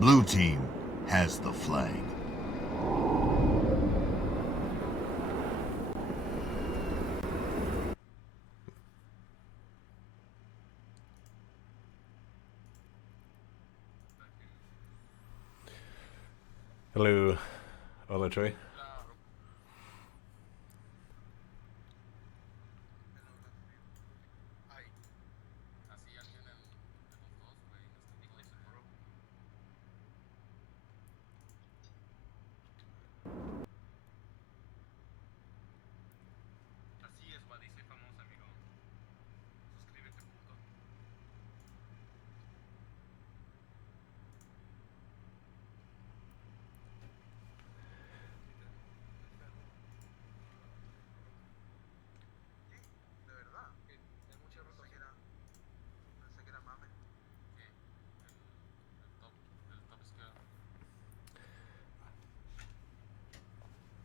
Blue team has the flag. Hello, hola Troy.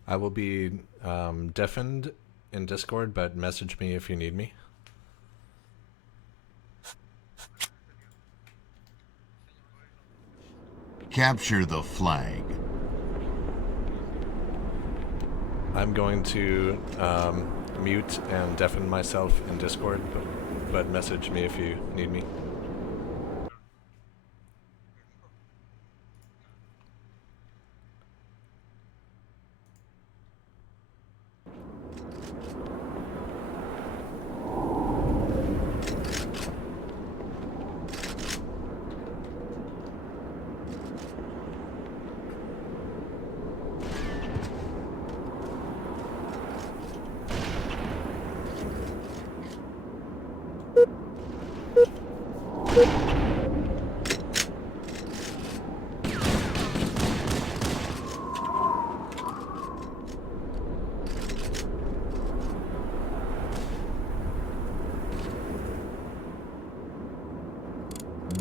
I will be deafened in Discord, but message me if you need me. Capture the flag. I'm going to mute and deafen myself in Discord, but message me if you need me.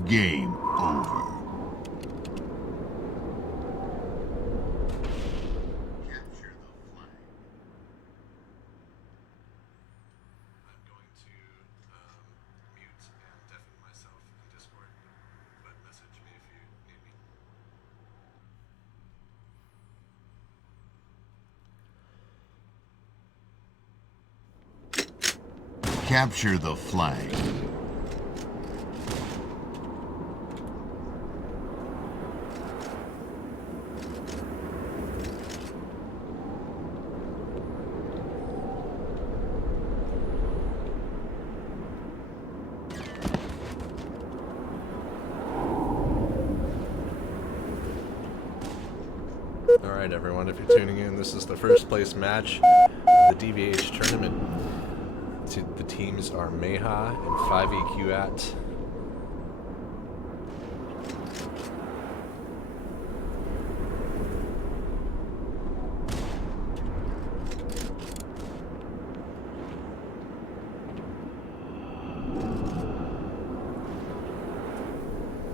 Game over. Capture the flag. I'm going to mute and deafen myself in Discord, but message me if you need me. Capture the flag. Alright everyone, if you're tuning in, this is the first place match of the DVH tournament. The teams are Meha and 5EQ at.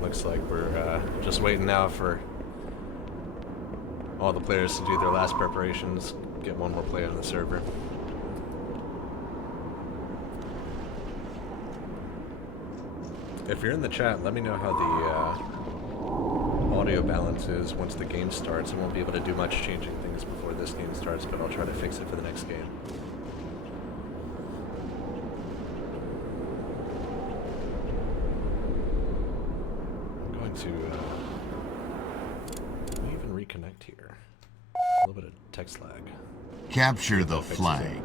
Looks like we're just waiting now for all the players to do their last preparations, get one more player on the server. If you're in the chat, let me know how the audio balance is once the game starts. I won't be able to do much changing things before this game starts, but I'll try to fix it for the next game. I'm going to even reconnect here. A little bit of text lag. Capture the flag.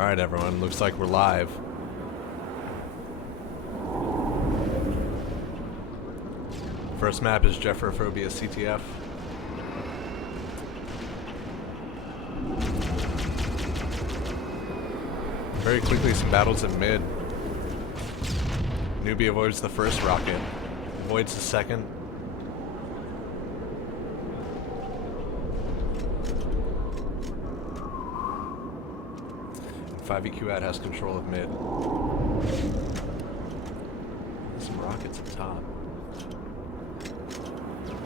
Alright everyone, looks like we're live. First map is Jeffrophobia CTF. Very quickly, some battles in mid. Newbie avoids the first rocket, avoids the second. 5EQ ad has control of mid. Some rockets up top.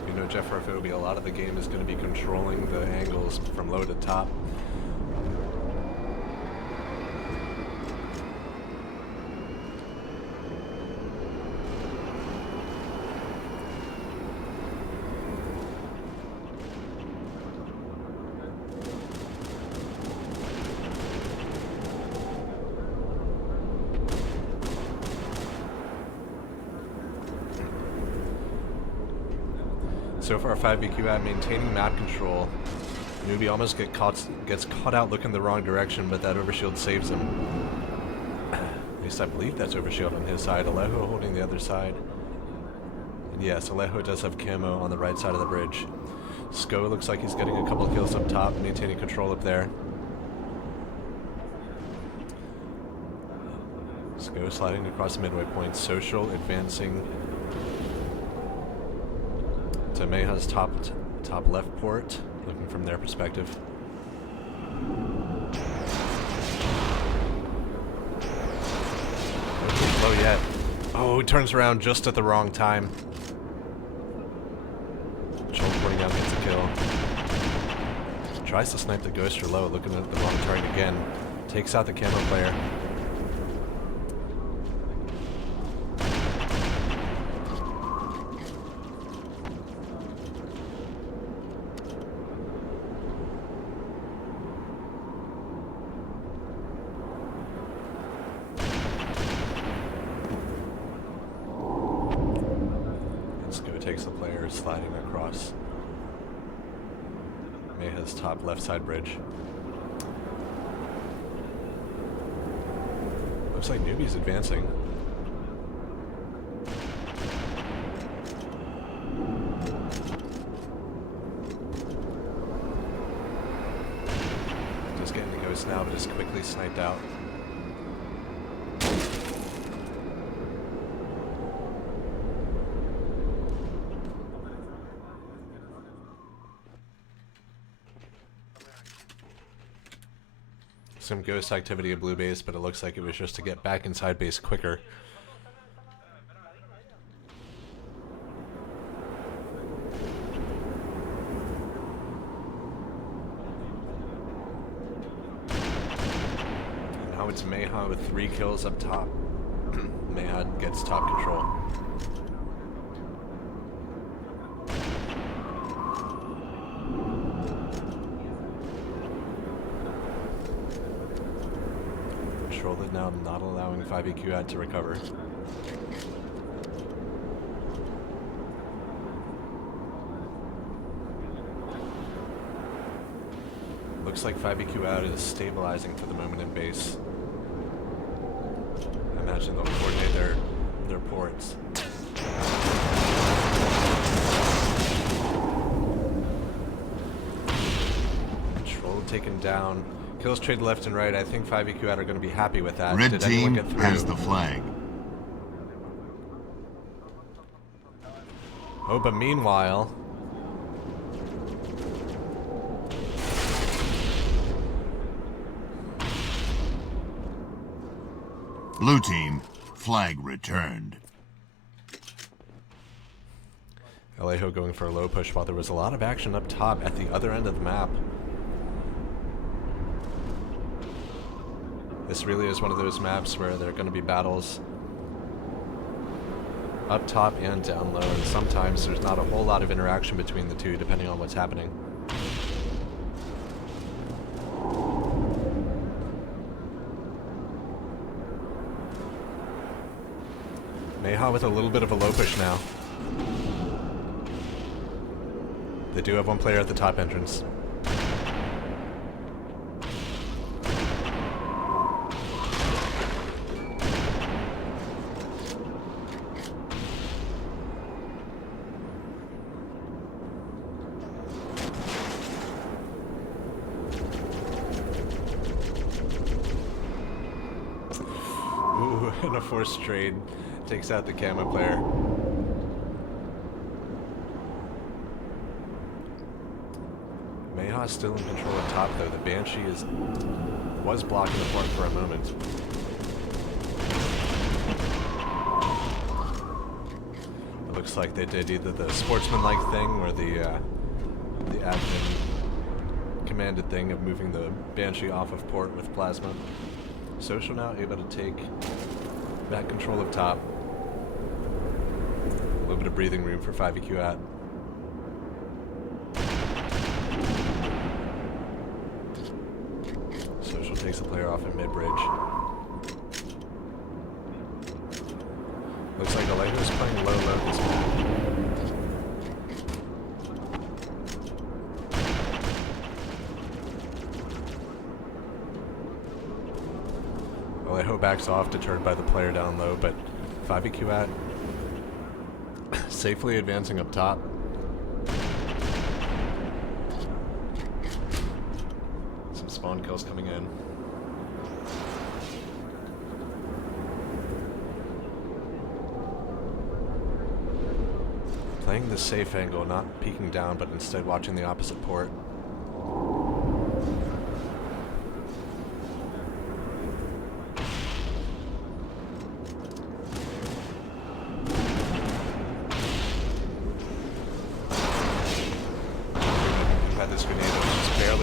You know, Jeffrophobia, a lot of the game is going to be controlling the angles from low to top. So far, 5EQ at maintaining map control. Newbie almost gets caught out looking the wrong direction, but that overshield saves him. At least I believe that's overshield on his side. Alejo holding the other side. And yes, Alejo does have camo on the right side of the bridge. Sko looks like he's getting a couple kills up top, maintaining control up there. Sko sliding across the midway point. Social advancing to Meha's top left port, looking from their perspective. Low yet. Oh, he turns around just at the wrong time. Joel porting out gets a kill. Tries to snipe the ghost or low, looking at the wrong target again. Takes out the camo player. Takes the player sliding across Meha's top left side bridge. Looks like Newbie's advancing. Just getting the ghost now, but is quickly sniped out. Some ghost activity at blue base, but it looks like it was just to get back inside base quicker. And now it's Meha with 3 kills up top. Meha gets top control. It now, not allowing 5EQ ad to recover. Looks like 5EQ ad is stabilizing for the moment in base. I imagine they'll coordinate their ports. Control taken down. Kills trade left and right. I think 5EQ out are going to be happy with that. Red Did anyone team get through? has the flag. Oh, but meanwhile, Blue team, flag returned. Alejo going for a low push while there was a lot of action up top at the other end of the map. This really is one of those maps where there are going to be battles up top and down low, and sometimes there's not a whole lot of interaction between the two depending on what's happening. Meha with a little bit of a low push now. They do have one player at the top entrance. And a forced trade takes out the camo player. Mayha's still in control up top though. The Banshee was blocking the point for a moment. It looks like they did either the sportsman-like thing or the admin commanded thing of moving the Banshee off of port with plasma. Social now able to take back control of top. A little bit of breathing room for 5EQ at. Social takes the player off at mid-bridge. Looks like Alejo's playing low this match. Alejo backs off, deterred by the player down low, but 5EQ at safely advancing up top. Some spawn kills coming in. Playing the safe angle, not peeking down, but instead watching the opposite port.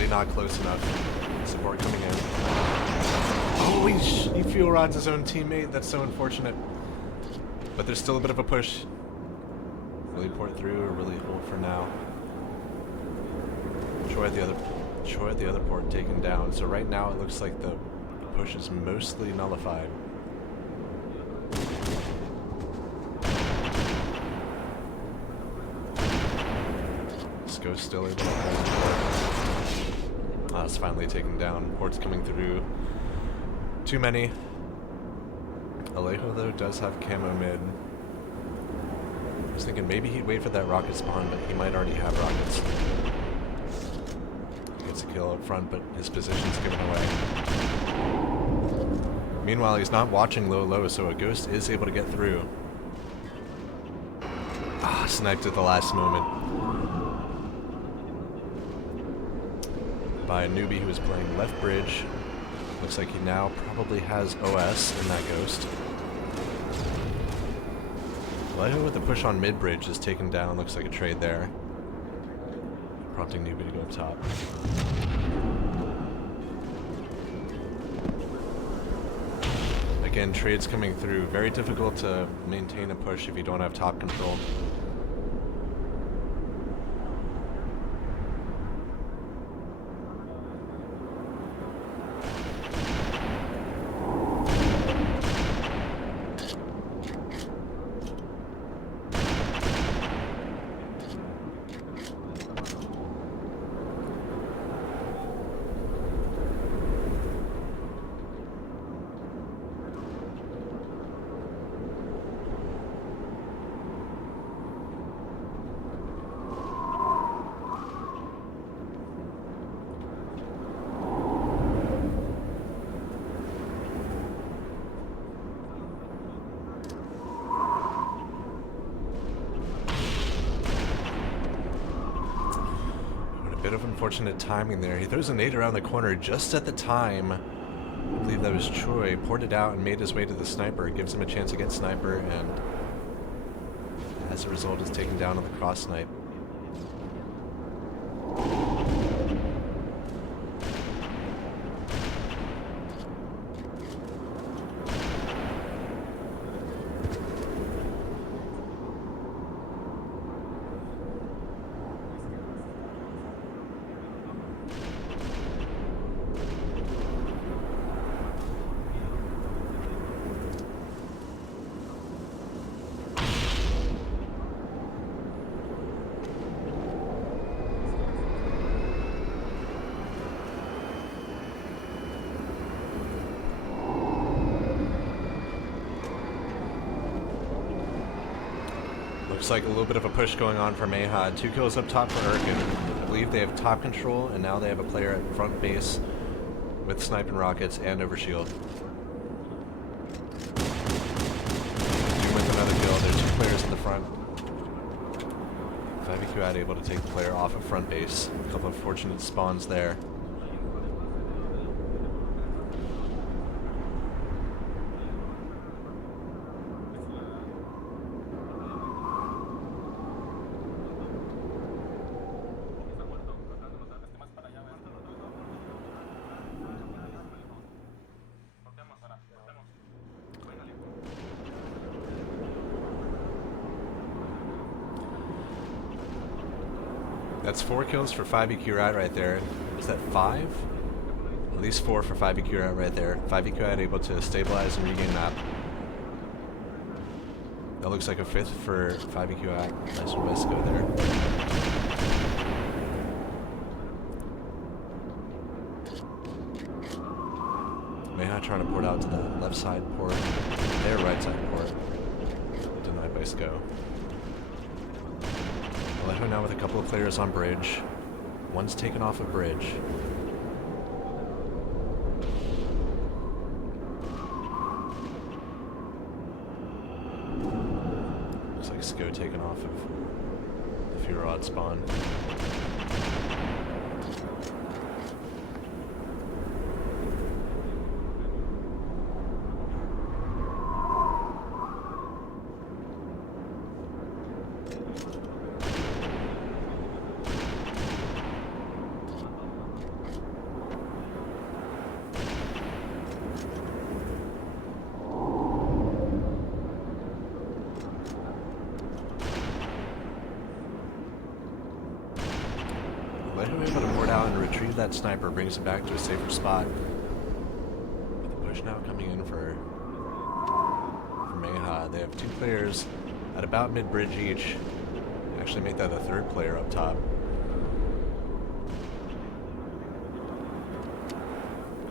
Not close enough. Support coming in. Oh, he fuel rods his own teammate. That's so unfortunate. But there's still a bit of a push. Really port through or really hold for now. Troy at the other port taken down. So right now it looks like the push is mostly nullified. Sco's still able to hold the port. It's finally taken down. Port's coming through. Too many. Alejo, though, does have camo mid. I was thinking maybe he'd wait for that rocket spawn, but he might already have rockets. He gets a kill up front, but his position's given away. Meanwhile, he's not watching low, so a Ghost is able to get through. Sniped at the last moment. By a newbie who was playing left bridge. Looks like he now probably has OS in that Ghost. Alejo with the push on mid bridge is taken down. Looks like a trade there. Prompting newbie to go up top. Again, trades coming through. Very difficult to maintain a push if you don't have top control. Bit of unfortunate timing there. He throws a nade around the corner just at the time. I believe that was Troy. Ported out and made his way to the sniper. It gives him a chance against sniper, and as a result is taken down on the cross snipe. Looks like a little bit of a push going on for Mayha. 2 kills up top for Erkin. I believe they have top control, and now they have a player at front base with sniping rockets and overshield. front. 5EQ out able to take the player off of front base. A couple of fortunate spawns there. That's 4 kills for 5EQ right there. Is that 5? At least 4 for 5EQ right there. 5EQ able to stabilize and regain map. That looks like a 5th for 5EQ. Nice risk go there. Mayha trying to port out to the left side port. Their right side port. Denied by SCO. Alejo now with a couple of players on bridge. One's taken off a bridge. Looks like SCO taken off of the Furod spawn. Able to port out and retrieve that sniper, brings him back to a safer spot. The push now coming in for Mayha. They have 2 players at about mid-bridge each. Actually make that a 3rd player up top.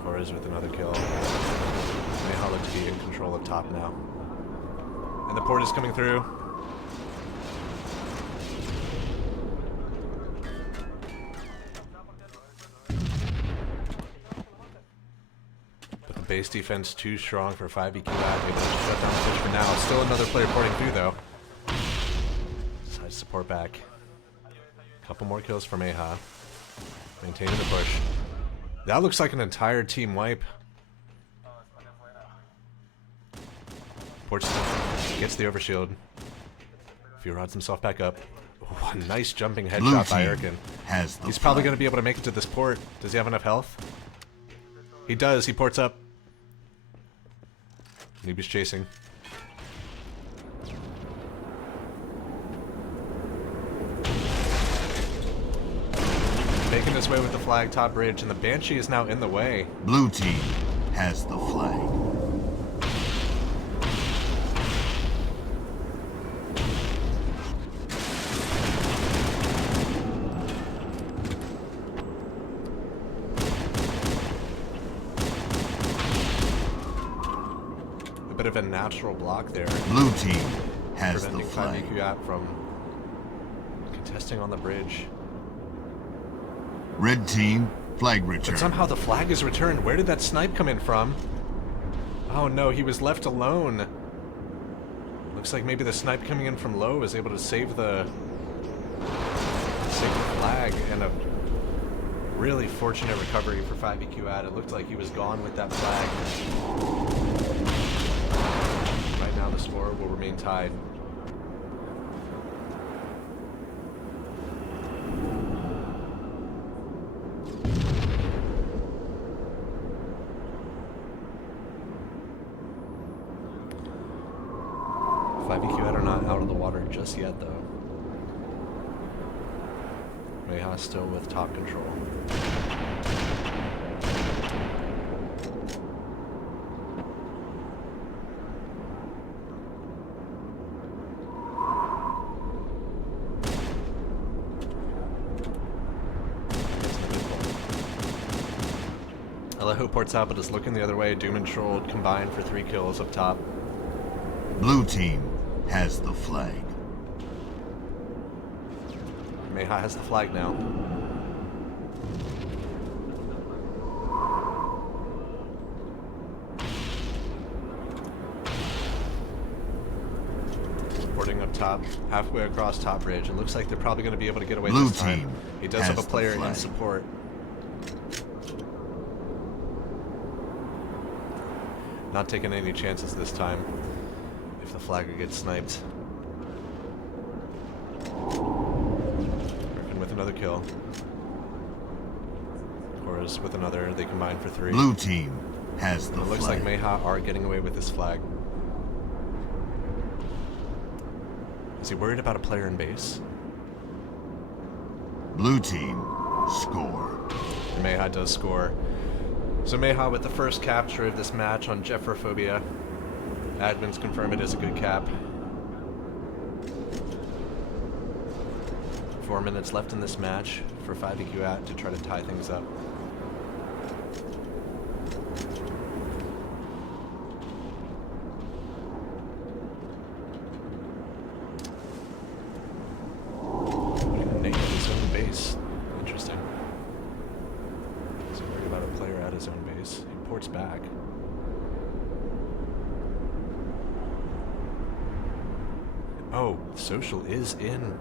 Cora's with another kill. Mayha look to be in control of top now. And the port is coming through. Base defense too strong for 5EQ able to shut down the push for now. Still another player porting through though. Decides to port back. Couple more kills for Mayha. Maintaining the push. That looks like an entire team wipe. Ports gets the overshield. Furods himself back up. Oh, a nice jumping headshot by Erkin. He's probably going to be able to make it to this port. Does he have enough health? He does. He ports up. Noobie's chasing. Making his way with the flag top bridge, and the Banshee is now in the way. Blue team has the flag. Bit of a natural block there. Blue team has the flag. Preventing 5EQ from contesting on the bridge. Red team flag return. But somehow the flag is returned. Where did that snipe come in from? Oh no, he was left alone. Looks like maybe the snipe coming in from low was able to save the flag, and a really fortunate recovery for 5EQ ad. It looked like he was gone with that flag. Right now the score will remain tied. Are not out of the water just yet, though. Mayha still with top control. Alejo ports out, but is looking the other way. Doom and Troll combined for 3 kills up top. Blue team has the flag. Mayha has the flag now. Porting up top, halfway across top bridge. It looks like they're probably going to be able to get away Blue this time. team He does have a has the player in flag. support. Not taking any chances this time if the flagger gets sniped. Working with another kill. Chorus with another. They combine for 3. Blue team has the It looks flag. like Meha are getting away with this flag. Is he worried about a player in base? Blue team score. Meha does score. So Meha with the first capture of this match on Jefferphobia. Admins confirm it is a good cap. 4 minutes left in this match for 5EQ at to try to tie things up. Nate at his own base. Interesting. He's worried about a player at his own base. He ports back. Oh, Social is in.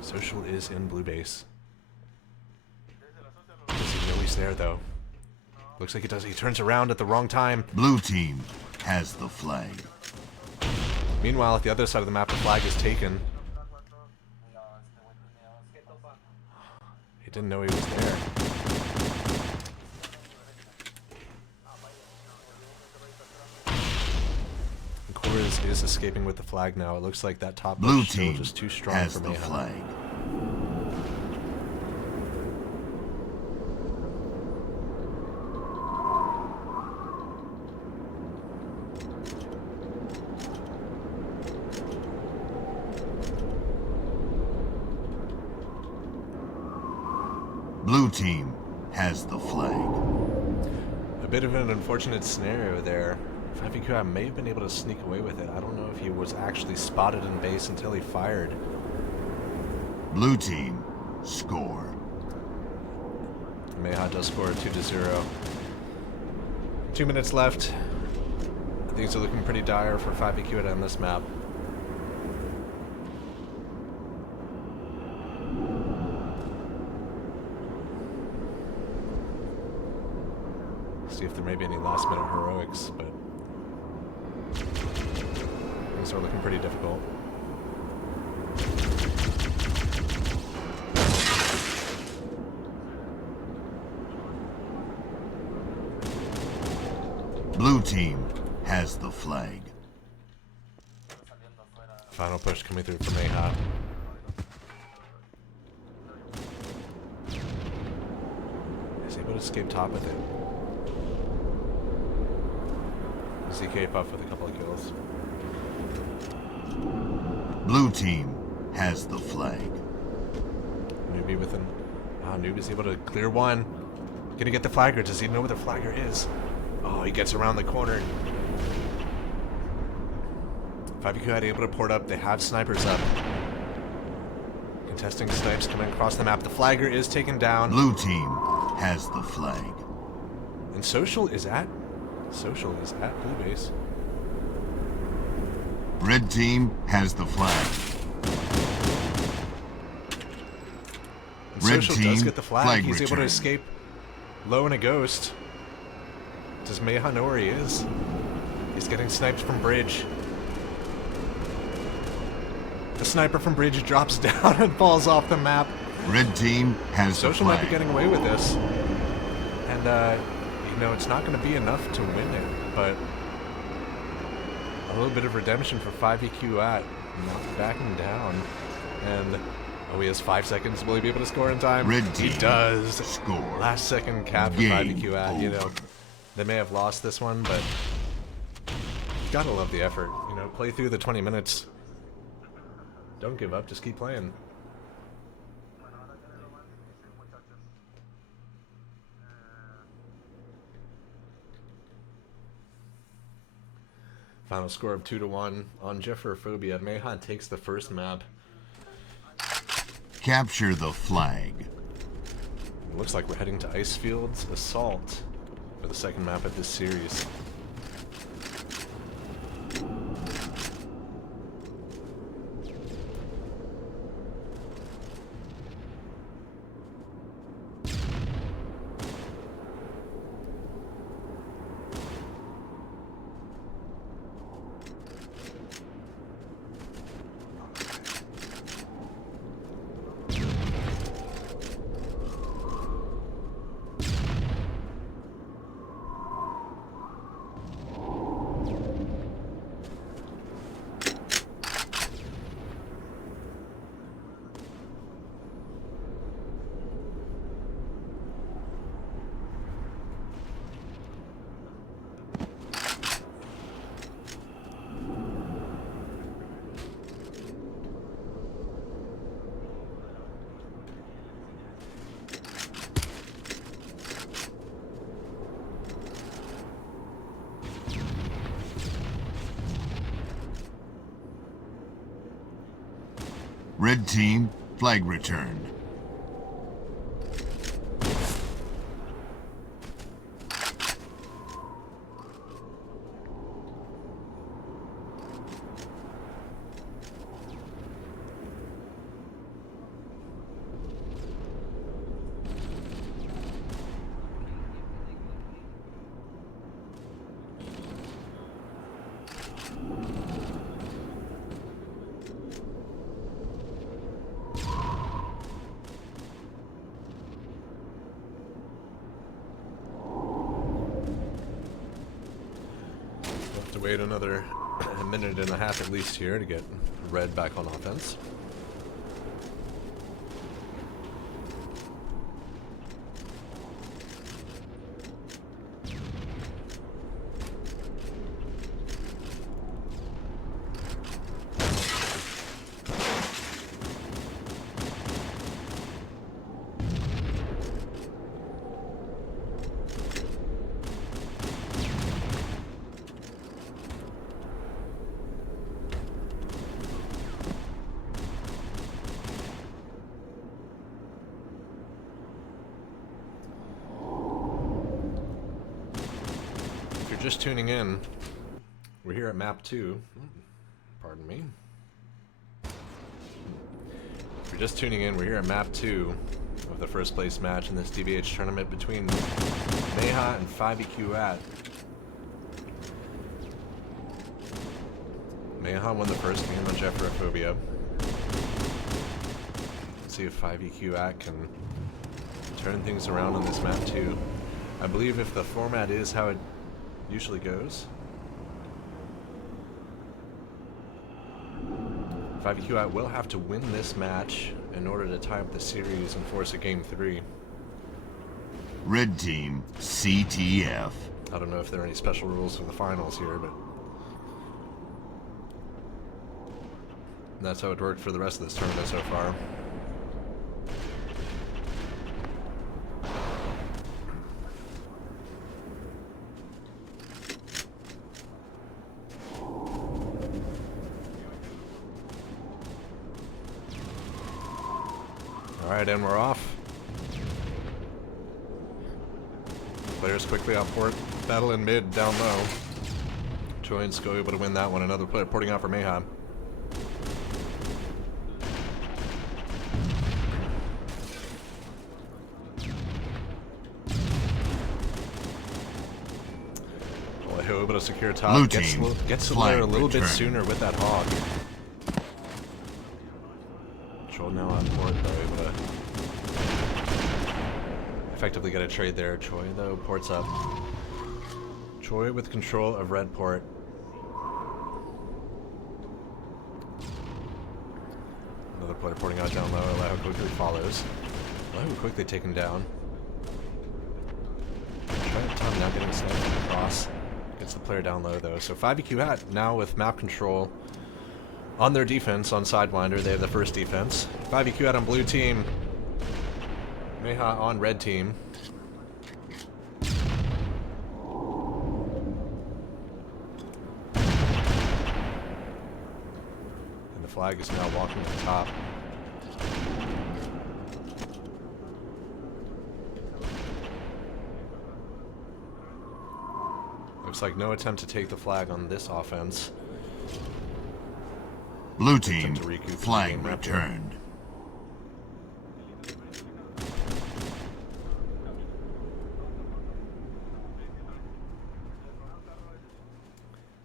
Social is in blue base. Does he know he's there though? Looks like he does. He turns around at the wrong time. Blue team has the flag. Meanwhile, at the other side of the map, the flag is taken. He didn't know he was there. And Korez is escaping with the flag now. It looks like that top Blue bush shield team is too strong has for the Meha. flag. Blue team has the flag. A bit of an unfortunate scenario there. 5EQ may have been able to sneak away with it. I don't know if he was actually spotted in base until he fired. Blue team score. Meha does score 2-0. 2 minutes left. Things are looking pretty dire for 5EQ on this map. See if there may be any last minute heroics, but things are looking pretty difficult. Blue team has the flag. Final push coming through from Meha. Is he able to escape top with it? ZK Puff with a couple of kills. Blue team has the flag. Newbie with an... Noob is able to clear one. Gonna get the flagger. Does he know where the flagger is? Oh, he gets around the corner. 5EQ had able to port up. They have snipers up. Contesting snipes coming across the map. The flagger is taken down. Blue team has the flag. And Social is at blue base. Red team has the flag. And Red Social team, does get the flag. flag He's able to return. escape low in a ghost. Does Meha know where he is? He's getting sniped from bridge. The sniper from bridge drops down and falls off the map. Red team has the Social might be flag. getting away with this. And, you know, it's not going to be enough to win it, but a little bit of redemption for 5EQ at not backing down. And, oh, he has 5 seconds. Will he be able to score in time? Red He team does. score. Last second cap for Game 5EQ at, you know. over. They may have lost this one, but gotta love the effort. You know, play through the 20 minutes. Don't give up, just keep playing. Final score of 2-1 on Jefferphobia. Meha takes the first map. Capture the flag. It looks like we're heading to Icefield's Assault for the second map of this series. Red team, flag returned. Wait another minute and a half at least here to get Red back on offense. Just tuning in, we're here at map 2. Pardon me. If you're just tuning in, we're here at map 2 of the first place match in this DVH tournament between Meha and 5EQ at. Meha won the first game on Jeffrophobia. Let's see if 5EQ at can turn things around on this map 2. I believe if the format is how it usually goes, 5EQ out will have to win this match in order to tie up the series and force a game 3. Red team, CTF. I don't know if there are any special rules for the finals here, but that's how it worked for the rest of this tournament so far. Alright, and we're off. Players quickly out port. Battle in mid, down low. Choi and Sko able to win that one. Another player porting out for Mayhem. Able to secure top. Blue Gets team, to there a little bit return. sooner with that hog. Now on port though, able to effectively get a trade there. Choi though ports up. Choi with control of red port. Another player porting out down low. Allow quickly follows. Allow quickly taken down. Trying to time now getting sniped across. Gets the player down low though. So 5EQ hat now with map control. On their defense, on Sidewinder, they have the first defense. 5EQ out on blue team. Meha on red team. And the flag is now walking to the top. Looks like no attempt to take the flag on this offense. Blue team, flag returned.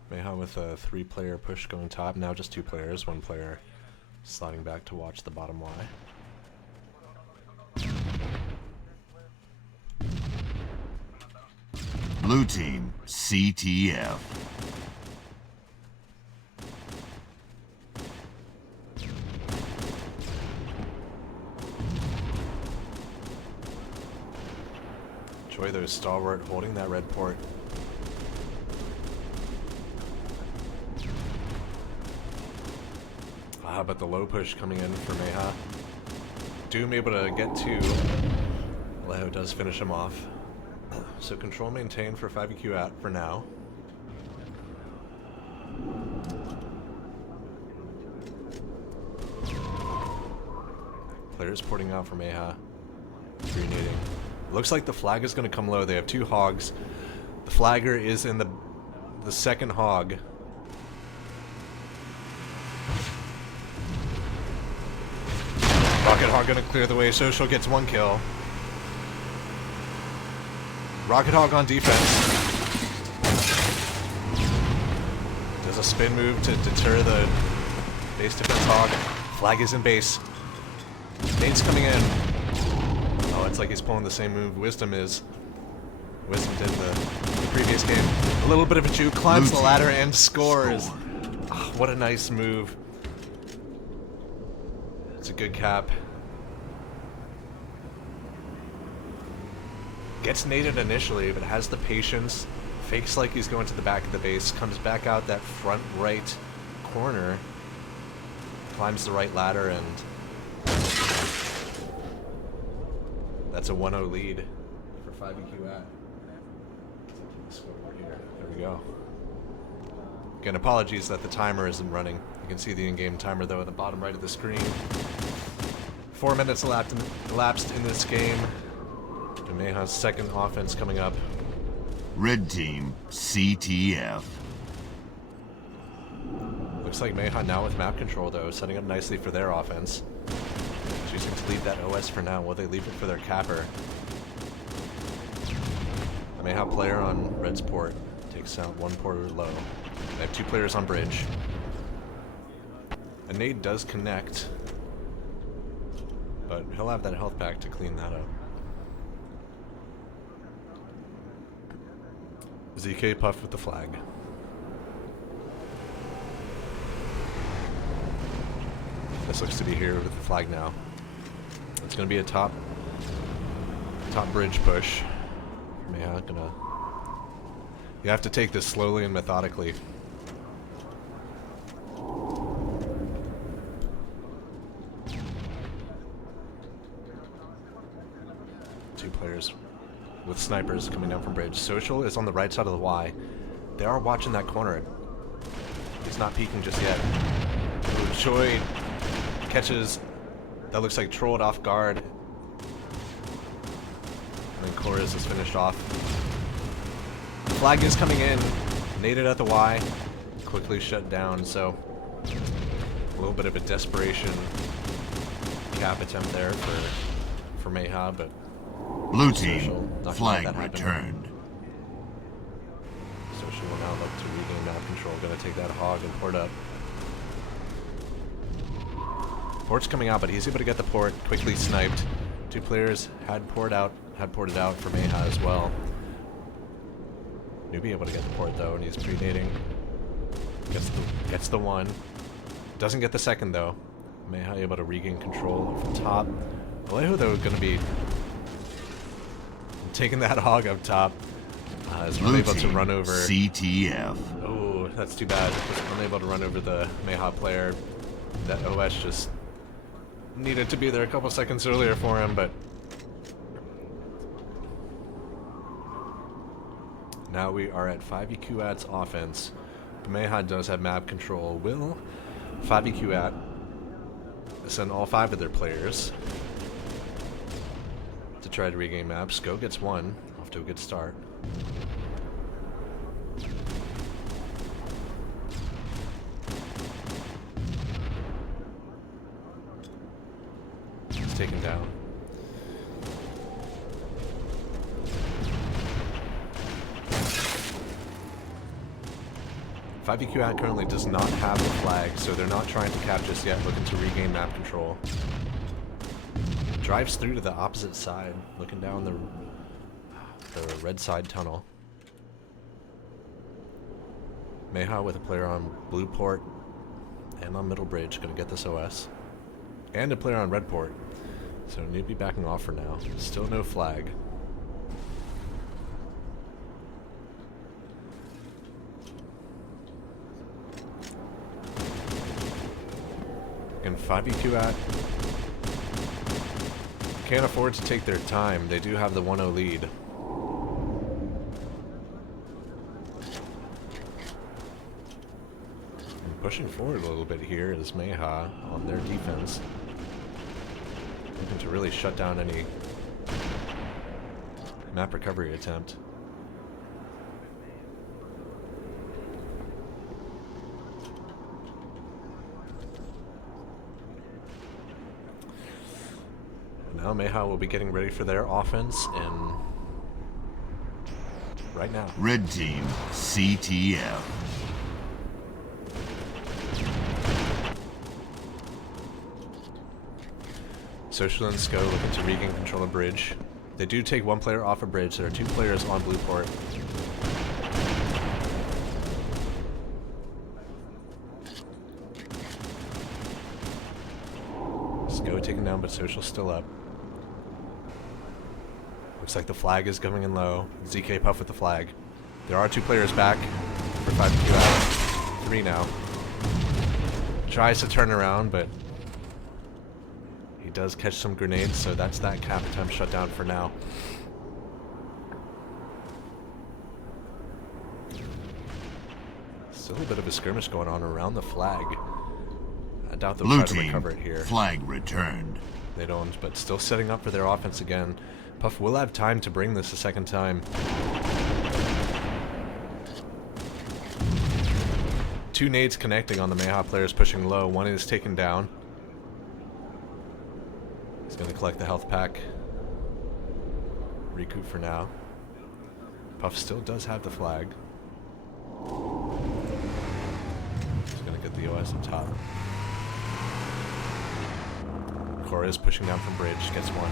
Meha with a 3-player push going top. Now just 2 players. 1 player sliding back to watch the bottom Y. Blue team, CTF. Choi though stalwart holding that red port. But the low push coming in for Meha. Doom able to get 2. Leo does finish him off. So control maintained for 5EQ out for now. Players porting out from Meha. Grenading. Looks like the flag is going to come low. They have 2 hogs. The flagger is in the second hog. Rocket Hog going to clear the way. Social gets 1 kill. Rocket Hog on defense. Does a spin move to deter the base defense hog. Flag is in base. Nade's coming in. Oh, it's like he's pulling the same move Wisdom is. Wisdom did in the previous game. A little bit of a juke, climbs the ladder and scores. Oh, what a nice move. It's a good cap. Gets naded initially, but has the patience. Fakes like he's going to the back of the base. Comes back out that front right corner. Climbs the right ladder, and that's a 1-0 lead for 5EQ at. There we go. Again, apologies that the timer isn't running. You can see the in-game timer though at the bottom right of the screen. 4 minutes elapsed in this game. Meha's second offense coming up. Red team, CTF. Looks like Meha now with map control though, setting up nicely for their offense. Choosing to leave that OS for now. Will they leave it for their capper? The Meha player on Red's port takes out 1 porter low. They have 2 players on bridge. A nade does connect, but he'll have that health pack to clean that up. ZK Puff with the flag. This looks to be here with the flag now. It's going to be a top bridge push. Yeah, you have to take this slowly and methodically. Two players with snipers coming down from bridge. Social is on the right side of the Y. They are watching that corner. He's not peeking just yet. Ooh, Choi catches, that looks like trolled off guard. And then Chorus is finished off. Flag is coming in. Naded at the Y. Quickly shut down, so a little bit of a desperation cap attempt there for Meha, but Blue team, flag returned. Social will now look to regain map control. Gonna take that hog and port up. Port's coming out, but he's able to get the port, quickly sniped. 2 players had ported out for Meha as well. Newbie able to get the port though, and he's pre-nading. Gets the 1. Doesn't get the 2nd though. Meha able to regain control from top. Alejo though gonna be taking that hog up top. Is unable to run over CTF. Oh, that's too bad. Was unable to run over the Meha player. That OS just needed to be there a couple seconds earlier for him, but now we are at 5EQ at's offense. Meha does have map control. Will 5EQ at send all 5 of their players to try to regain maps? Go gets 1, off to a good start. He's taken down. .5EQ at currently does not have the flag, so they're not trying to cap just yet, looking to regain map control. Drives through to the opposite side, looking down the red side tunnel. Meha with a player on blue port and on middle bridge, gonna get this OS. And a player on red port. So Newbie backing off for now. Still no flag. And 5EQ at can't afford to take their time. They do have the 1-0 lead. And pushing forward a little bit here is Meha on their defense. Looking to really shut down any map recovery attempt. Now Mayha will be getting ready for their offense in right now. Red team, CTF. Social and SCO looking to regain control of bridge. They do take one player off a bridge. There are 2 players on blue port. SCO taken down, but Social still up. Looks like the flag is coming in low. ZK Puff with the flag. There are 2 players back for 5Q out. 3 now. Tries to turn around, but he does catch some grenades, so that's that cap attempt shut down for now. Still a bit of a skirmish going on around the flag. I doubt they'll Blue try to team, recover it here. flag returned. They don't, but still setting up for their offense again. Puff will have time to bring this a second time. 2 nades connecting on the Mayha players pushing low. 1 is taken down. He's going to collect the health pack. Recoup for now. Puff still does have the flag. He's going to get the OS up top. Cora is pushing down from bridge, gets 1.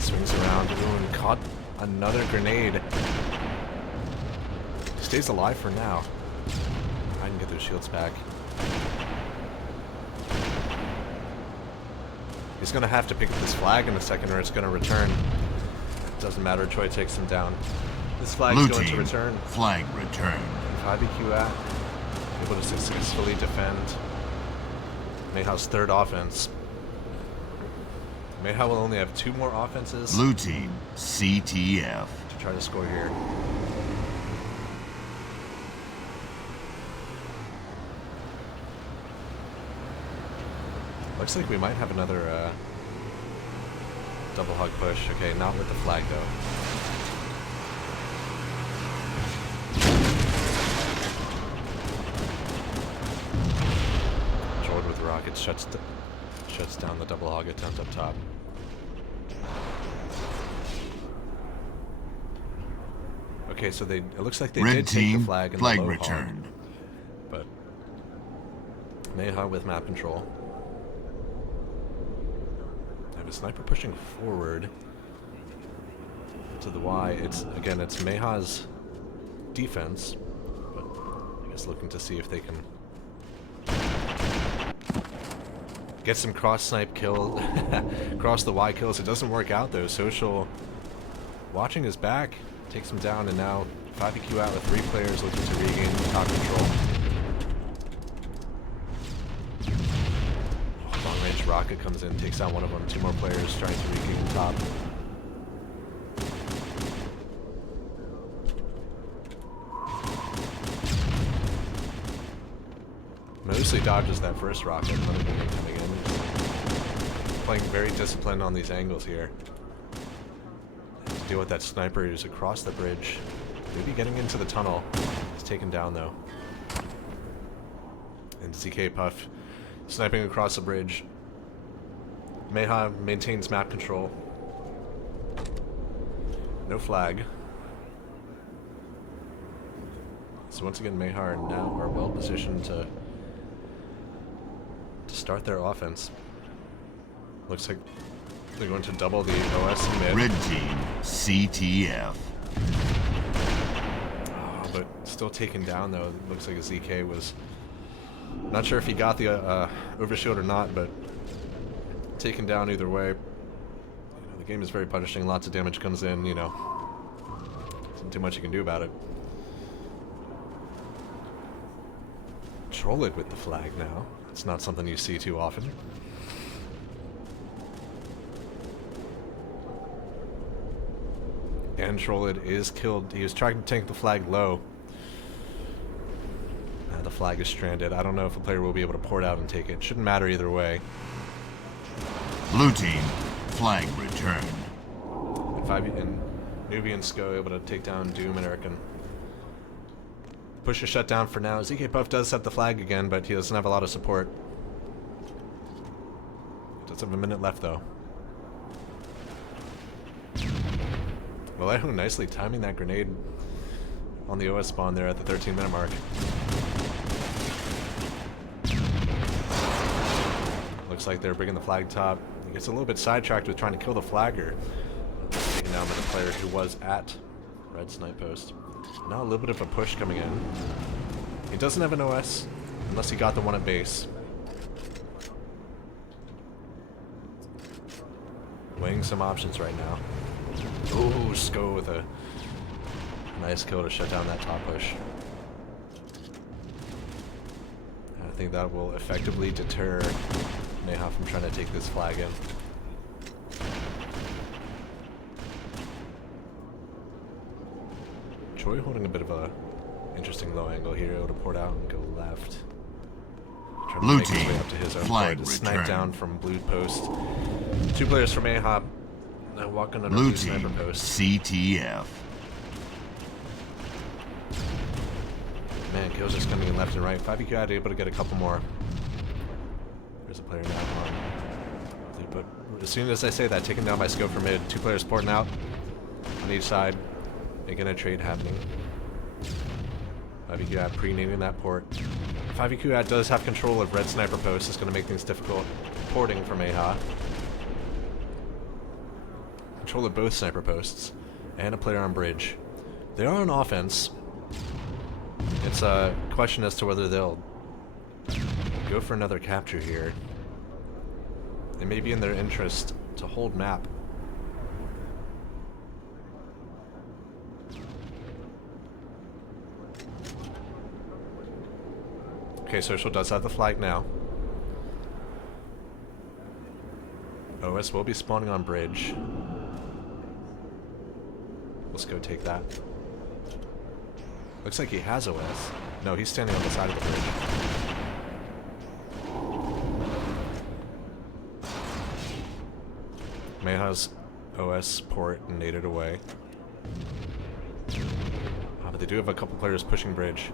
Swings around, and caught another grenade. Stays alive for now. I can get those shields back. He's going to have to pick up this flag in a second or it's going to return. It doesn't matter, Troy takes him down. This flag is going to return. Flag returned. 5EQ at. Able to successfully defend Mayha's 3rd offense. Mayha will only have 2 more offenses. Blue team, CTF. To try to score here. Looks like we might have another double hug push. Okay, not with the flag though. Jordan with rockets shuts down the double hog attempt up top. Okay, so it looks like they did take the flag in the low returned. Hog, but Mayha with map control. I have a sniper pushing forward to the Y. It's Mayha's defense, but I guess looking to see if they can get some cross snipe kill, cross the Y kills. It doesn't work out though. Social watching his back takes him down, and now 5EQ out with 3 players looking to regain top control. Long range rocket comes in, takes out one of them. 2 more players trying to regain top. Mostly dodges that first rocket. Another one coming in. Playing very disciplined on these angles here. To deal with that sniper who's across the bridge. Maybe getting into the tunnel. He's taken down though. And ZK Puff sniping across the bridge. Mayha maintains map control. No flag. So once again, Mayha now are well positioned to start their offense. Looks like they're going to double the OS in mid. Red team, CTF. Oh, but still taken down though. It looks like a ZK was... Not sure if he got the overshield or not, but taken down either way. You know, the game is very punishing. Lots of damage comes in, you know. Isn't too much you can do about it. Troll it with the flag now. It's not something you see too often. And Trollid is killed. He was trying to tank the flag low. The flag is stranded. I don't know if a player will be able to port out and take it. Shouldn't matter either way. Blue team, flag returned. And Nubi and Sko able to take down Doom and Erkin. Push a shutdown for now. ZK Puff does set the flag again, but he doesn't have a lot of support. Does have a minute left though. Vallejo nicely timing that grenade on the OS spawn there at the 13-minute mark. Looks like they're bringing the flag top. He gets a little bit sidetracked with trying to kill the flagger. Taken down by the player who was at red snipe post. Now a little bit of a push coming in. He doesn't have an OS unless he got the one at base. Weighing some options right now. Ooh, Sko with a nice kill to shut down that top push. I think that will effectively deter Neha from trying to take this flag in. Choi holding a bit of a interesting low angle here, able to port out and go left. Blue team, up to his own flag port, return. snipe down from blue post. Two players from AHOP now walking under Blue blue sniper team, post. CTF. Man, kills just coming in left and right. 5EQ out able to get a couple more. There's a player now on. But as soon as I say that, taken down by Scope for mid. Two players porting out on each side. Making a trade happening. 5EQ out pre-naming that port. 5EQ out does have control of red sniper post. It's going to make things difficult. Porting from AHA. Control of both sniper posts. And a player on bridge. They are on offense. It's a question as to whether they'll go for another capture here. It may be in their interest to hold map. Okay, Social does have the flag now. OS will be spawning on bridge. Let's go take that. Looks like he has OS. No, he's standing on the side of the bridge. Mayha's OS port and naded away. But they do have a couple players pushing bridge.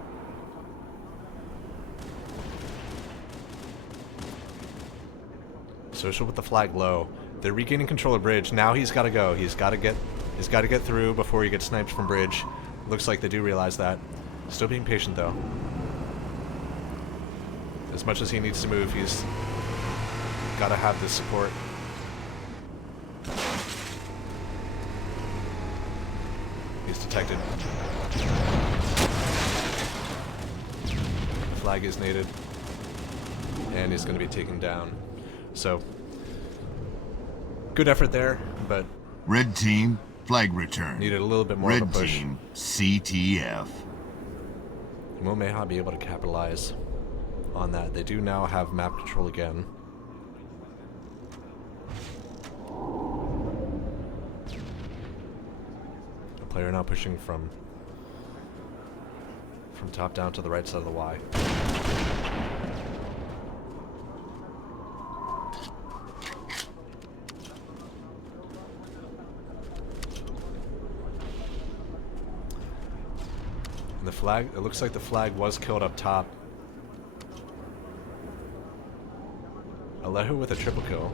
Social with the flag low. They're regaining control of bridge. Now he's got to go. He's got to get through before he gets sniped from bridge. Looks like they do realize that. Still being patient though. As much as he needs to move, he's got to have this support. He's detected. Flag is naded. And he's going to be taken down. So, good effort there, but Red team, flag return. needed a little bit more of a Red push. team, CTF. Will Mayha be able to capitalize on that? They do now have map control again. A player now pushing from top down to the right side of the Y. And the flag, it looks like the flag was killed up top. Alejo with a triple kill.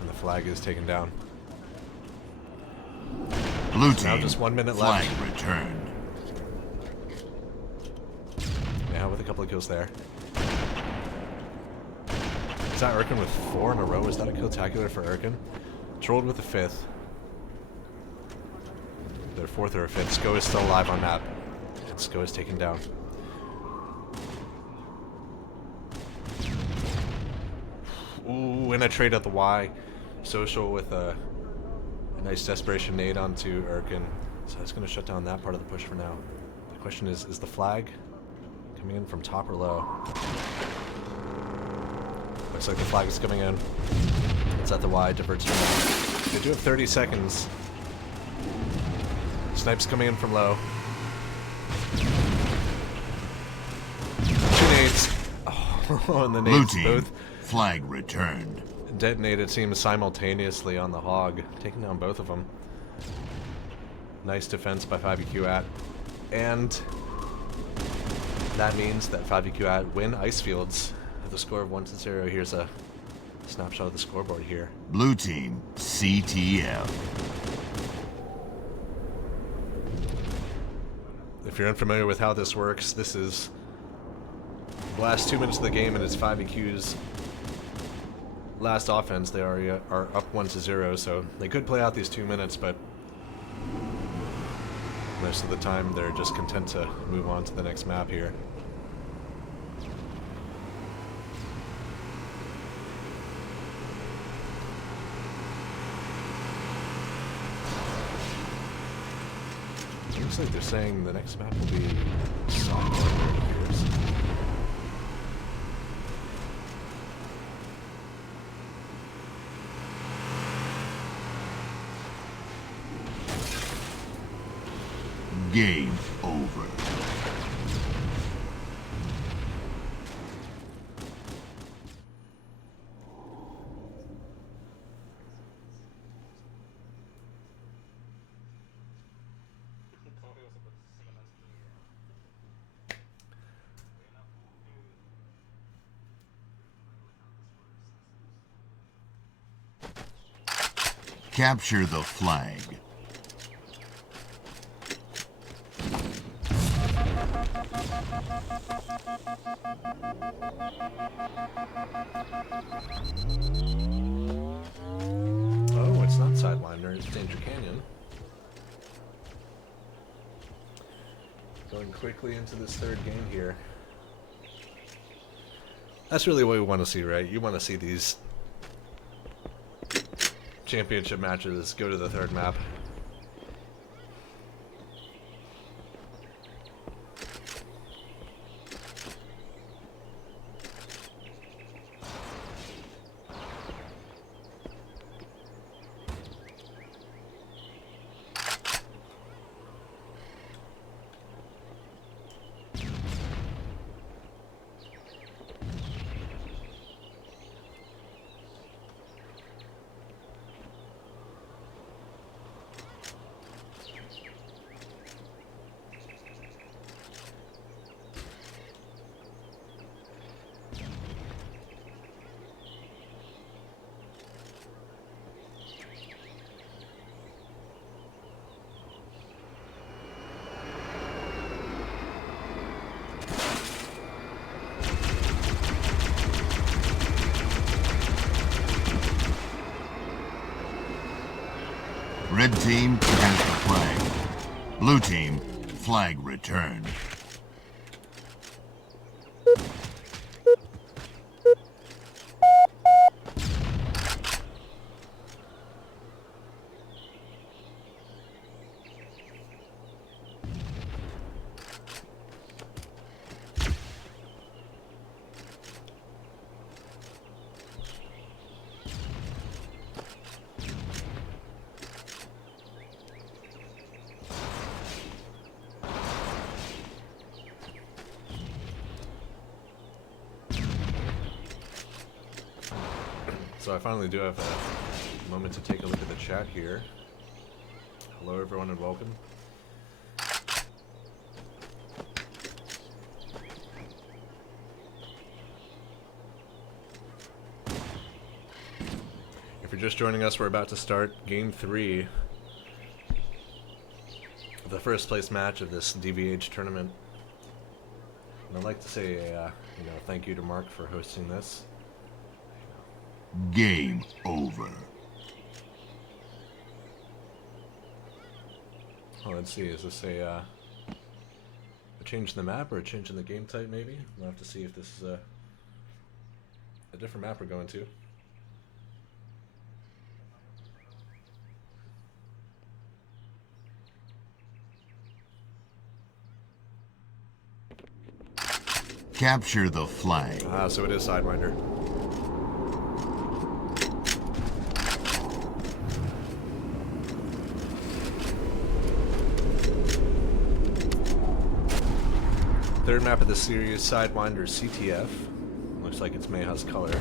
And the flag is taken down. Blue team, Now just 1 minute flag left. returned. Yeah, with a couple of kills there. Is that Erkin with 4 in a row? Is that a kill-tacular for Erkin? Trolled with the 5th. Their 4th or a 5th. Sko is still alive on map. And Sko is taken down. Ooh, and a trade at the Y. Social with a nice desperation nade onto Erkin. So that's going to shut down that part of the push for now. The question is the flag coming in from top or low? Looks like the flag is coming in. It's at the Y, diverts from that. They do have 30 seconds. Snipes coming in from low. And the Blue nades team, both flag returned. detonated, it seems, simultaneously on the hog, taking down both of them. Nice defense by 5EQ at. And that means that 5EQ at win Ice Fields with a score of 1-0. Here's a snapshot of the scoreboard here. Blue team, CTF. If you're unfamiliar with how this works, this is the last 2 minutes of the game, and it's 5EQ's last offense. They are up 1-0, so they could play out these 2 minutes, but most of the time they're just content to move on to the next map here. Looks like they're saying the next map will be Game over. Capture the flag. Oh, it's not Sidewinder, it's Danger Canyon. Going quickly into this third game here. That's really what we want to see, right? You want to see these championship matches go to the third map. Red team has the flag. Blue team, flag returned. So I finally do have a moment to take a look at the chat here. Hello everyone and welcome. If you're just joining us, we're about to start Game 3 of the first place match of this DVH tournament. And I'd like to say thank you to Mark for hosting this. Game over. Oh, let's see. Is this a change in the map or a change in the game type, maybe? We'll have to see if this is a different map we're going to. Capture the flag. Ah, so it is Sidewinder. Third map of the series, Sidewinder CTF. looks like it's Mayha's color.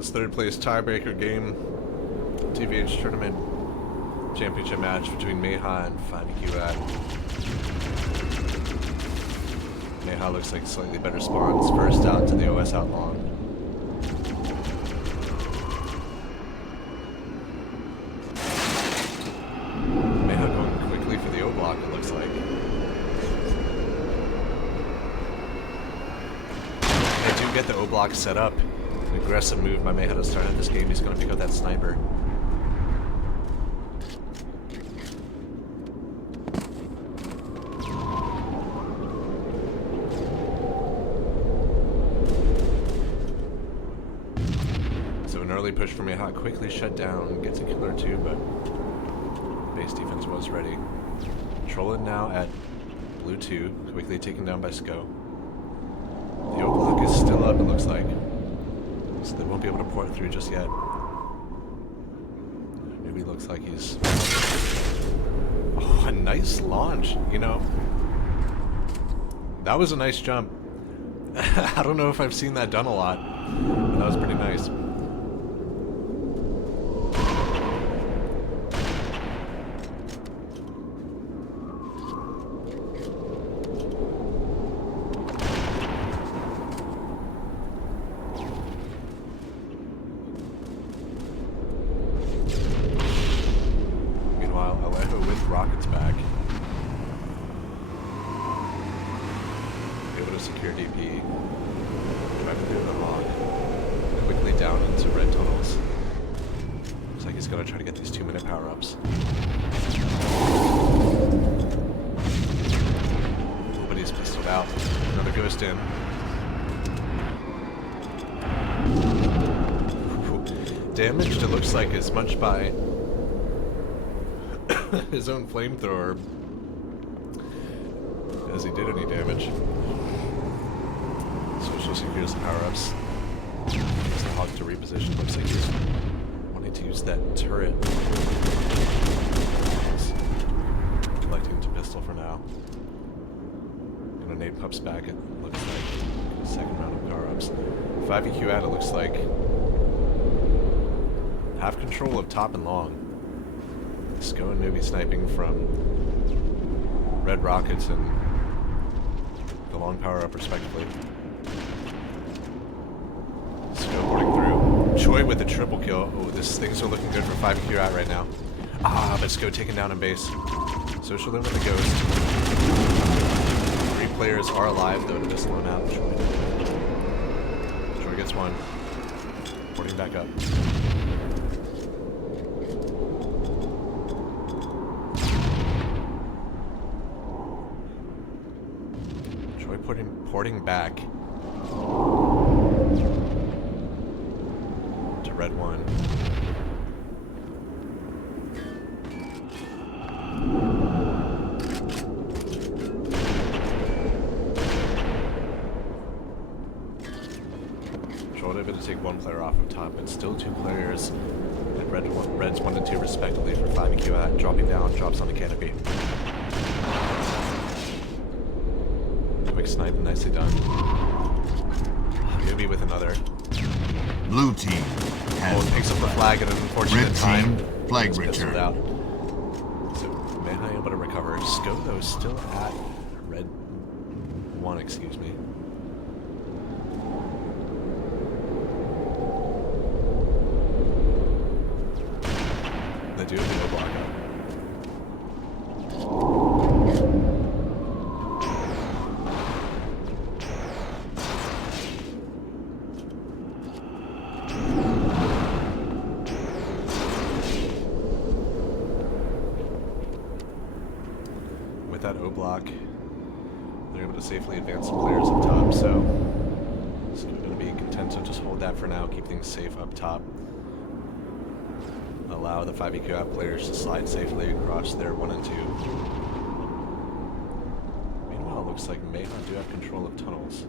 Third place tiebreaker game, DVH tournament championship match between Mayha and Finding At. Mayha looks like slightly better spawns first out to the OS Outlaw. Mayha going quickly for the O block, it looks like. They do get the O block set up. An aggressive move by Mayha to start out this game. He's going to pick up that sniper. So an early push from Mayha quickly shut down, gets a kill or two, but base defense was ready. Trolling now at blue 2, quickly taken down by Sko. The O block is still up, it looks like. So they won't be able to port through just yet. Maybe looks like he's... Oh, a nice launch, you know. That was a nice jump. I don't know if I've seen that done a lot, but that was pretty nice. Rockets back. Able to secure DP. Driving through the hawk. Quickly down into red tunnels. Looks like he's gonna try to get these 2-minute power-ups. But he's pistoled out. Another ghost in. Damaged, it looks like, as much by his own flamethrower as he did any damage. Social secures the power-ups. Use the hawk to reposition. Looks like he's wanting to use that turret. Collecting to pistol for now. Gonna nade pups back, it looks like. Second round of power-ups. 5 EQ at, it looks like. Have control of top and long. Sko and Newbie sniping from red rockets and the long power up respectively. Sko boarding through. Choi with the triple kill. Oh, things are looking good for 5Q out right now. Ah, but Sko taken down in base. Social in with the ghost. Three players are alive though to this one out. Troy gets one. Porting back up. Troy porting back to red one. Able to take one player off of top, but still two players at Reds 1 and 2 respectively for 5 EQ at dropping down, drops on the canopy. Quick snipe, nicely done. Maybe with another. Blue team has picks up the flag at an unfortunate red time. Team, flag return. Out. So Meha able to recover. Scope though still at red 1, excuse me. Do the no block up. With that O block, they're able to safely advance some players up top, so it's going to be content to just hold that for now, keep things safe up top. Allow the 5 EQ app players to slide safely across their 1 and 2. Meanwhile, it looks like Meha do have control of tunnels.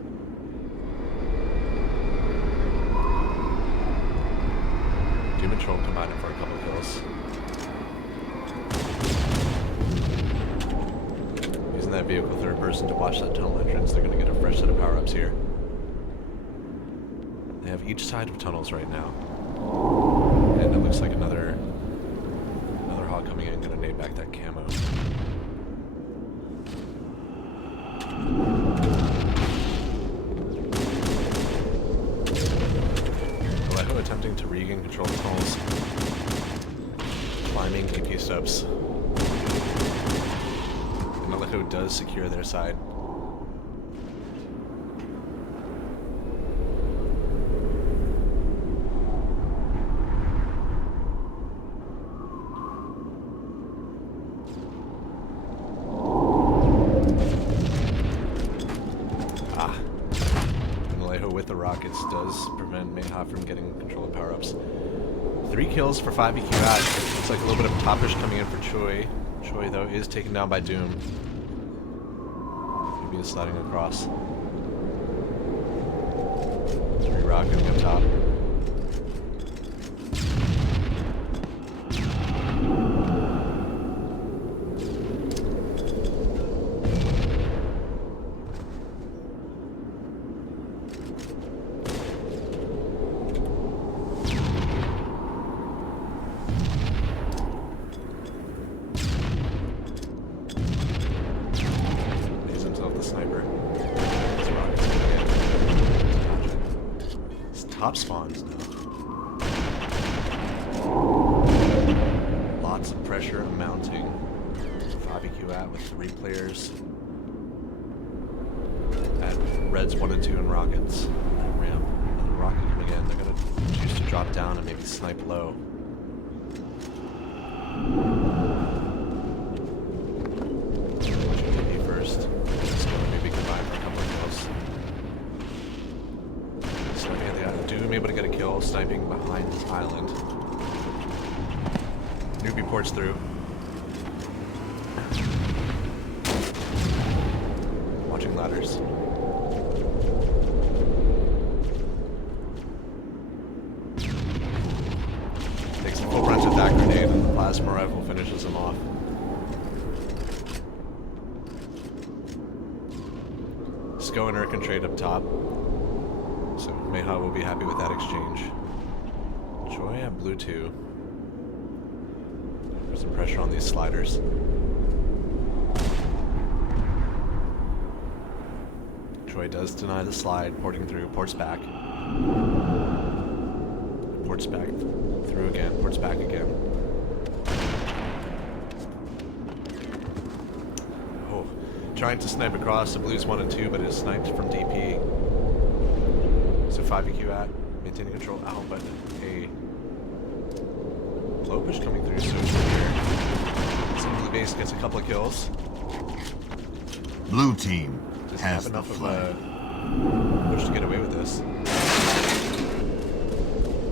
Doom and Troll combining for a couple kills. Using that vehicle third person to watch that tunnel entrance, they're going to get a fresh set of power-ups here. They have each side of tunnels right now. And it looks like another hog coming in, gonna nade back that camo. Alejo attempting to regain control of the tunnels. Climbing AP steps. And Alejo does secure their side. With the rockets does prevent Meha from getting control of power-ups. 3 kills for 5 EQ out. Looks like a little bit of top-ish coming in for Choi. Choi, though, is taken down by Doom. Maybe is sliding across. 3 rocketing up top. Top spawns now. Lots of pressure mounting. 5 EQ at with 3 players at Reds 1 and 2 and rockets. Ramp. Another rocket coming in. They're gonna choose to drop down and maybe snipe low. First. It's gonna maybe combine for a couple of kills. Doom able to get a kill, sniping behind this island. Newbie ports through. Watching ladders. Takes a full brunt of that grenade and the plasma rifle finishes him off. Sko and Urk can trade up top. So Meha will be happy with that exchange. Choi at blue 2. Put some pressure on these sliders. Choi does deny the slide, porting through, ports back. Ports back through again, ports back again. Trying to snipe across the Blues 1 and 2, but is sniped from DP. So 5EQ at, maintaining control out, but a low push coming through Social here. Blue base gets a couple of kills. Blue team Doesn't has have the enough of flag. a push to get away with this.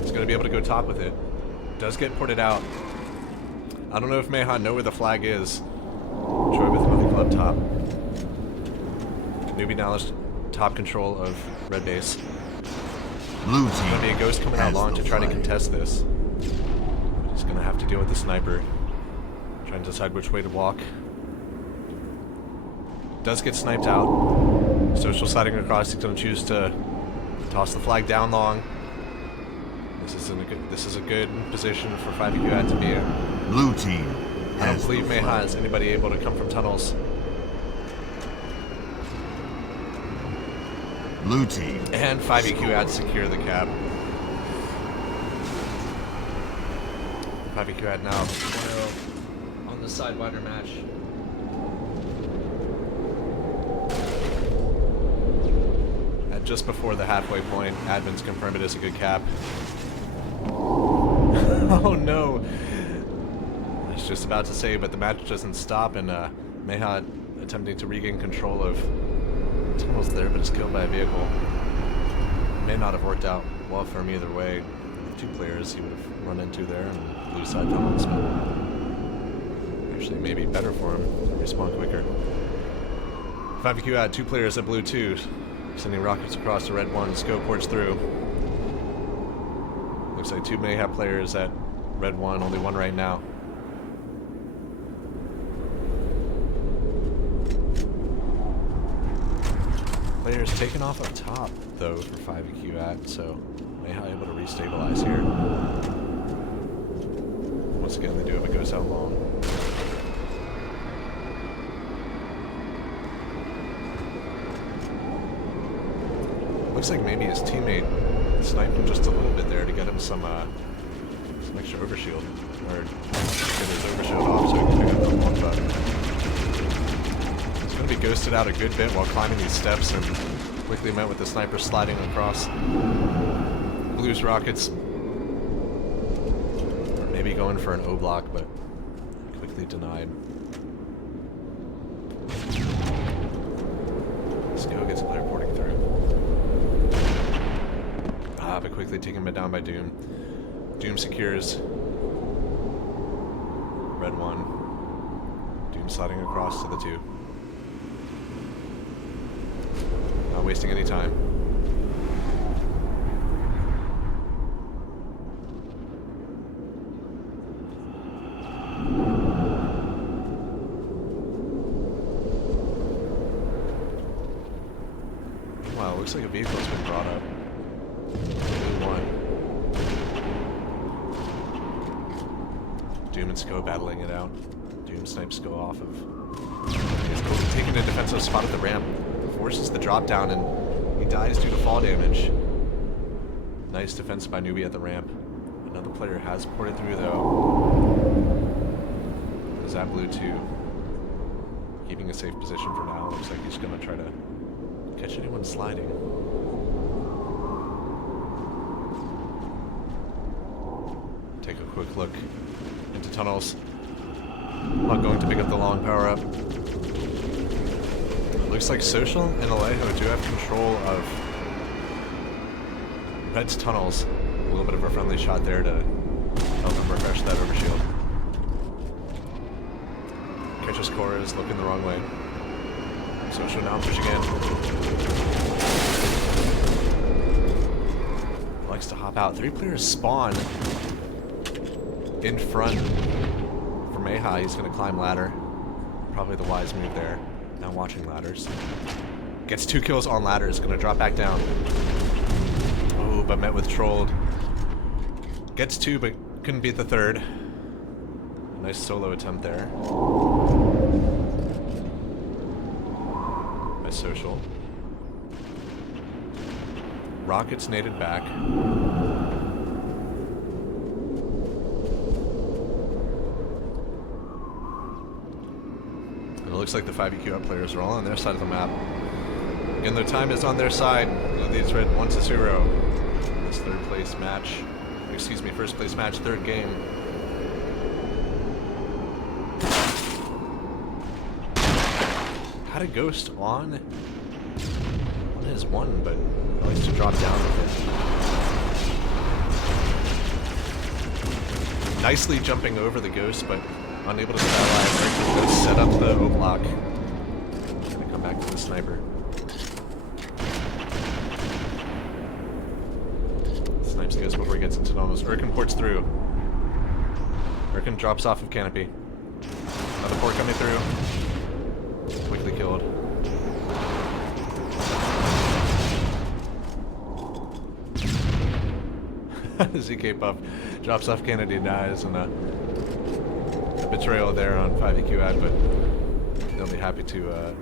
He's going to be able to go top with it. Does get ported out. I don't know if Mayha know where the flag is. Troy with another club top. Newbie now has top control of red base. Blue There's going to be a ghost coming out has long the to try to flag. contest this. But he's going to have to deal with the sniper. Trying to decide which way to walk. Does get sniped out. Social sliding across. He's going to choose to toss the flag down long. This is a good position for 5EQ to be in. Blue team I don't has believe the Mayha flag. is anybody able to come from tunnels. Blue team And 5EQ had secure the cap. 5EQ had now 1-0 on the Sidewinder match. At just before the halfway point, admins confirm it is a good cap. Oh no! I was just about to say, but the match doesn't stop, and Mayha attempting to regain control of tunnels there, but is killed by a vehicle. May not have worked out well for him either way. Two players he would have run into there and blue side tunnels, but actually maybe better for him to respawn quicker. 5EQ had 2 players at blue 2, sending rockets across to red 1. Scope ports through. Looks like 2 Mayhap players at red 1, only 1 right now. Players taken off up top, though, for 5EQ at, so Mayha able to restabilize here. Once again, they do have a ghost out long. Looks like maybe his teammate sniped him just a little bit there to get him some extra overshield, or get his overshield off so he can pick up the long button. He's going to be ghosted out a good bit while climbing these steps and quickly met with the sniper sliding across. Blues rockets, or maybe going for an O block, but quickly denied. Sko gets a player porting through. But quickly taken down by Doom. Doom secures red 1. Doom sliding across to the 2. Not wasting any time. Wow, looks like a vehicle's been brought up. Doom and Sko battling it out. Doom snipes Sko off of. He's taking a defensive spot at the ramp. Forces the drop down and he dies due to fall damage. Nice defense by Newbie at the ramp. Another player has ported through though. Is that blue 2? Keeping a safe position for now. Looks like he's gonna try to catch anyone sliding. Take a quick look into tunnels. Not going to pick up the long power up. Looks like Social and Alejo do have control of Red's tunnels. A little bit of a friendly shot there to help him refresh that overshield. Catches core is looking the wrong way. Social now push again. Likes to hop out. 3 players spawn in front for Mayha. He's going to climb ladder. Probably the wise move there. Now watching ladders. Gets 2 kills on ladders. Going to drop back down. Oh, but met with trolled. Gets 2, but couldn't beat the 3rd. Nice solo attempt there. By Social. Rockets naded back. It looks like the 5EQ up players are all on their side of the map. Again, their time is on their side. These red 1-0. This third place match. Excuse me, first place match, third game. Had a ghost on his one, but likes to drop down with it. Nicely jumping over the ghost, but unable to stay alive. Set up the O block. Gonna come back to the sniper. Snipes the ghost before he gets into tunnels. Urkin ports through. Urkin drops off of canopy. Another port coming through. Quickly killed. ZK Puff drops off Kennedy, dies, and a betrayal there on 5EQ ad, but they'll be happy to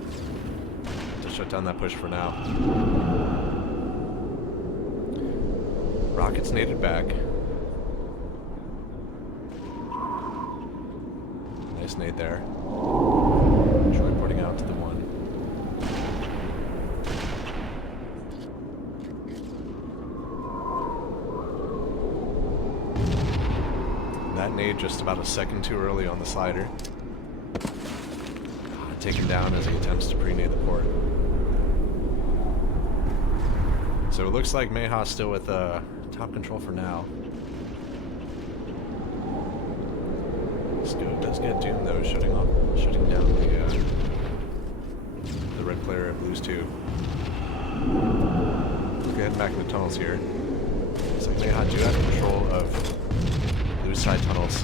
shut down that push for now. Rockets naded back. Nice nade there. Troy porting out to the one. That nade just about a second too early on the slider. Taken down as he attempts to pre-nade the port. So it looks like Mayha's still with top control for now. Scope does get Doom though, shutting down the red player at Blues 2. Let's get back in the tunnels here. Looks like Mayha do have control of Blues side tunnels.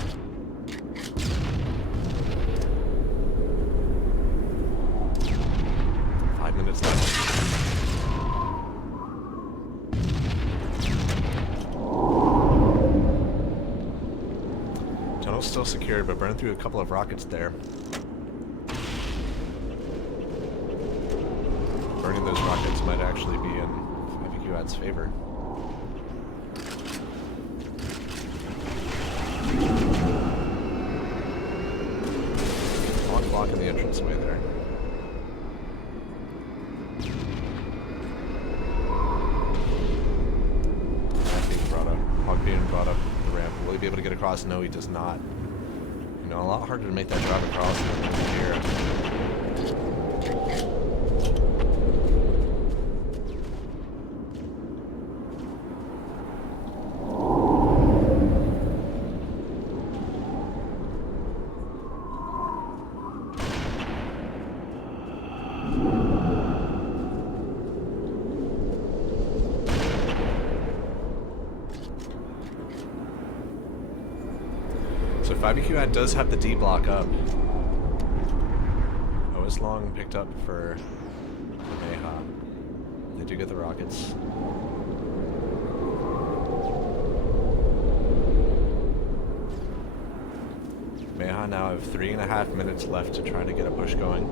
Still secured, but burned through a couple of rockets there. Burning those rockets might actually be in 5EQ ad's favor. Hog blocking the entranceway there. Hog being brought up the ramp. Will he be able to get across? No, he does not. You know, a lot harder to make that drive across than here. So 5EQ ad does have the D block up. OS long picked up for Mayha. They do get the rockets. Mayha now have 3.5 minutes left to try to get a push going.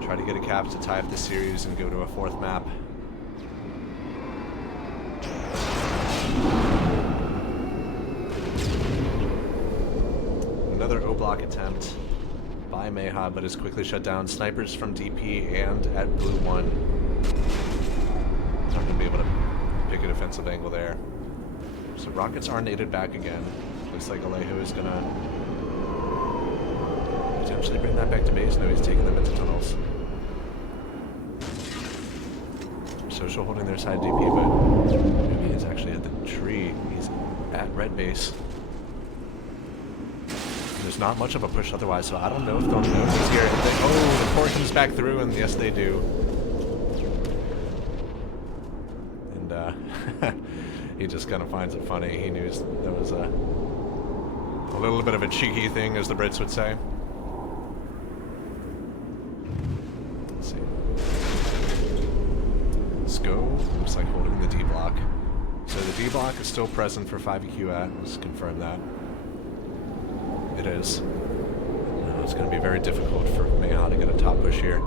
Try to get a cap to tie up the series and go to a fourth map. Another O-block attempt by Mayha, but is quickly shut down. Snipers from DP and at Blue 1. Not going to be able to pick a defensive angle there. So rockets are naded back again. Looks like Alejo is going to potentially bring that back to base. No, he's taking them into tunnels. Social holding their side DP, but maybe he's actually at the tree. He's at red base. There's not much of a push otherwise, so I don't know if they'll know he's here. Oh, the port comes back through, and yes, they do. And he just kind of finds it funny. He knew that was a little bit of a cheeky thing, as the Brits would say. Let's see. Sko looks like holding the D block. So the D block is still present for 5EQ at. Let's confirm that. It is. It's going to be very difficult for Mayha to get a top push here.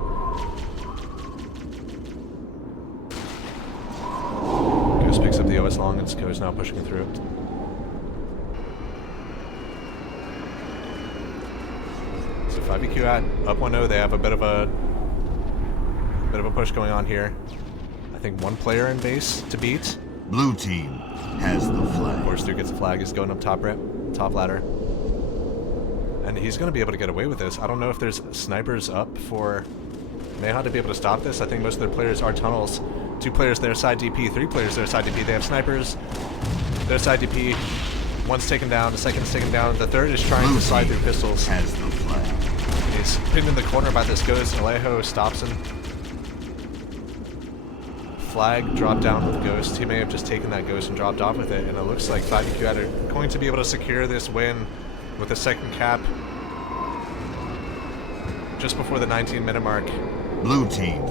Ghost picks up the OS long and Sko is now pushing through. So 5EQ at up 1-0. They have a bit of a push going on here. I think one player in base to beat. Blue team has the flag. Forster gets a flag. He's going up top ladder. And he's going to be able to get away with this. I don't know if there's snipers up for Mayha to be able to stop this. I think most of their players are tunnels. 2 players their side DP, 3 players their side DP. They have snipers. Their side DP. One's taken down, the second's taken down, the third is trying to slide through pistols. Has the flag. He's pinned in the corner by this Ghost. Alejo stops him. Flag dropped down with Ghost. He may have just taken that Ghost and dropped off with it, and it looks like 5EQ are going to be able to secure this win with a second cap just before the 19-minute mark. Blue team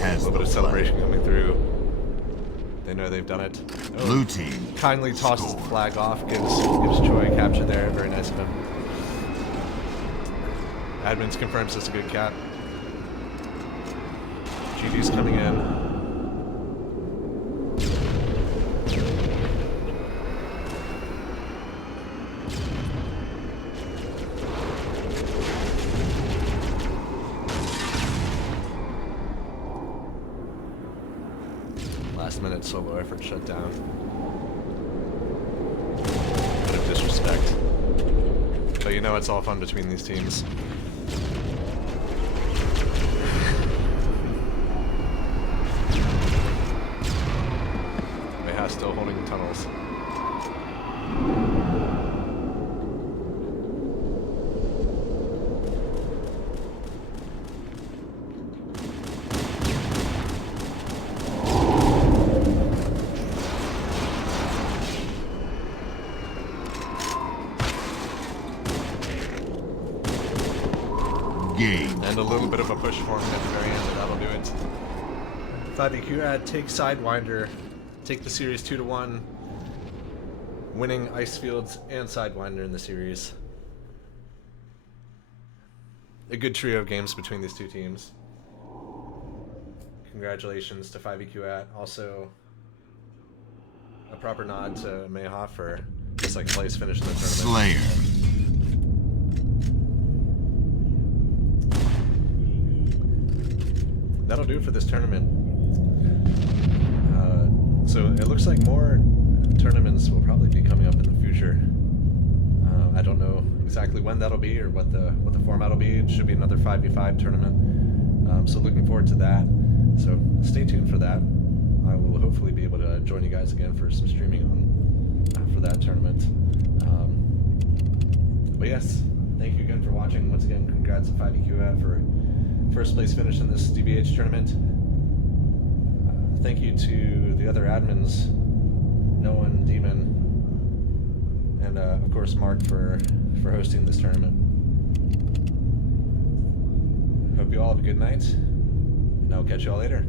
has a little bit of celebration coming through. They know they've done it. Oh, Blue team kindly tosses the flag off, gives Choi a capture there. Very nice of him. Admins confirms it's a good cap. GD's coming in. Last minute solo effort shut down. Bit of disrespect. But you know it's all fun between these teams. Mayha still holding the tunnels. And a little bit of a push for him at the very end, and that'll do it. 5EQ ad take Sidewinder, take the series 2-1, winning Icefields and Sidewinder in the series. A good trio of games between these two teams. Congratulations to 5EQ at. Also, a proper nod to Mayha for just like place finish in the tournament. Slayer. That'll do it for this tournament. So it looks like more tournaments will probably be coming up in the future. I don't know exactly when that'll be or what the format will be. It should be another 5v5 tournament. So looking forward to that. So stay tuned for that. I will hopefully be able to join you guys again for some streaming on for that tournament. But yes, thank you again for watching. Once again, congrats to 5EQ for first place finish in this DVH tournament. Thank you to the other admins, Noah and Demon, and of course Mark for hosting this tournament. Hope you all have a good night, and I'll catch you all later.